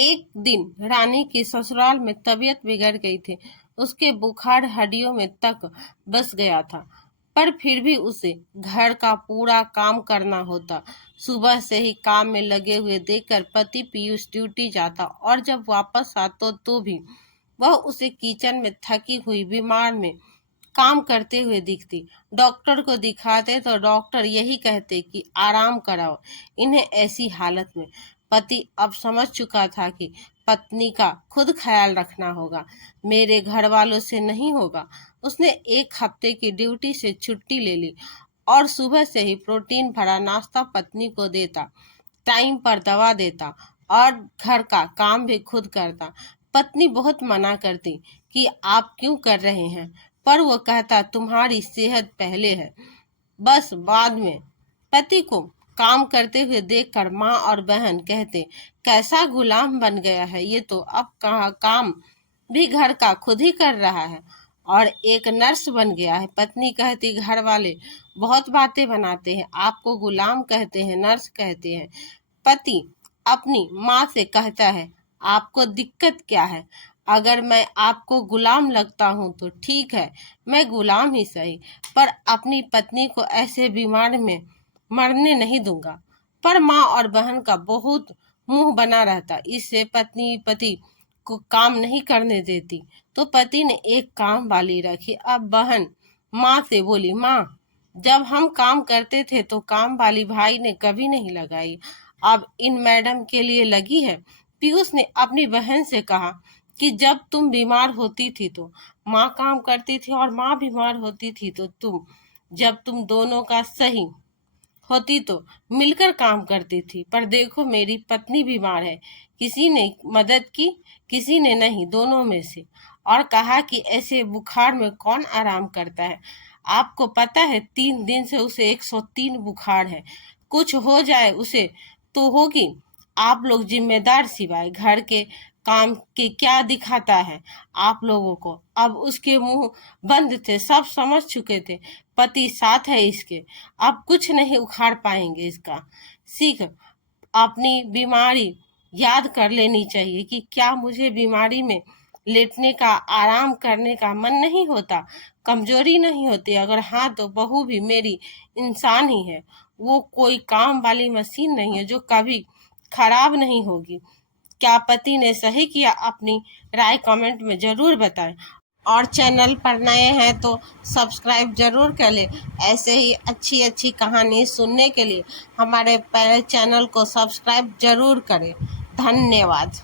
एक दिन रानी की ससुराल में तबीयत बिगड़ गई थी। उसके बुखार हड्डियों में तक बस गया था, पर फिर भी उसे घर का पूरा काम करना होता। सुबह से ही काम में लगे हुए देखकर पति पीयूष ड्यूटी जाता और जब वापस आता तो भी वह उसे किचन में थकी हुई बीमार में काम करते हुए दिखती। डॉक्टर को दिखाते तो डॉक्टर यही कहते कि आराम कराओ इन्हें ऐसी हालत में। पति अब समझ चुका था कि पत्नी का खुद ख्याल रखना होगा, मेरे घर वालों से नहीं होगा। उसने 1 हफ्ते की ड्यूटी से छुट्टी ले ली और सुबह से ही प्रोटीन भरा नाश्ता पत्नी को देता, टाइम पर दवा देता और घर का काम भी खुद करता। पत्नी बहुत मना करती कि आप क्यों कर रहे हैं, पर वो कहता तुम्हारी सेहत पहले है, बस बाद में। पति को काम करते हुए देखकर माँ और बहन कहते कैसा गुलाम बन गया है ये, तो अब कहाँ काम भी घर का खुद ही कर रहा है और एक नर्स बन गया है। पत्नी कहती घर वाले बहुत बातें बनाते हैं, आपको गुलाम कहते हैं, नर्स कहते हैं। पति अपनी माँ से कहता है आपको दिक्कत क्या है, अगर मैं आपको गुलाम लगता हूँ तो ठीक है, मैं गुलाम ही सही, पर अपनी पत्नी को ऐसे बीमार में मरने नहीं दूंगा। पर माँ और बहन का बहुत मुंह बना रहता, इससे पत्नी पति को काम नहीं करने देती। तो पति ने एक काम वाली रखी। अब बहन माँ से बोली, माँ जब हम काम करते थे तो काम वाली भाई ने कभी नहीं लगाई, अब इन मैडम के लिए लगी है। पीयूष ने अपनी बहन से कहा कि जब तुम बीमार होती थी तो माँ काम करती थी और माँ बीमार होती थी तो जब तुम दोनों का सही होती तो मिलकर काम करती थी, पर देखो मेरी पत्नी बीमार है, किसी ने मदद की किसी ने नहीं, दोनों में से। और कहा कि ऐसे बुखार में कौन आराम करता है, आपको पता है 3 दिन से उसे 103 बुखार है, कुछ हो जाए उसे तो होगी। आप लोग जिम्मेदार सिवाय घर के काम के क्या दिखाता है आप लोगों को। अब उसके मुंह बंद थे, सब समझ चुके थे पति साथ है इसके, अब कुछ नहीं उखाड़ पाएंगे इसका। सीख अपनी बीमारी याद कर लेनी चाहिए कि क्या मुझे बीमारी में लेटने का आराम करने का मन नहीं होता, कमजोरी नहीं होती, अगर हाँ तो बहू भी मेरी इंसान ही है, वो कोई काम वाली मशीन नहीं है जो कभी खराब नहीं होगी। क्या पति ने सही किया, अपनी राय कमेंट में जरूर बताएं और चैनल पर नए हैं तो सब्सक्राइब जरूर कर लें। ऐसे ही अच्छी अच्छी कहानी सुनने के लिए हमारे चैनल को सब्सक्राइब जरूर करें। धन्यवाद।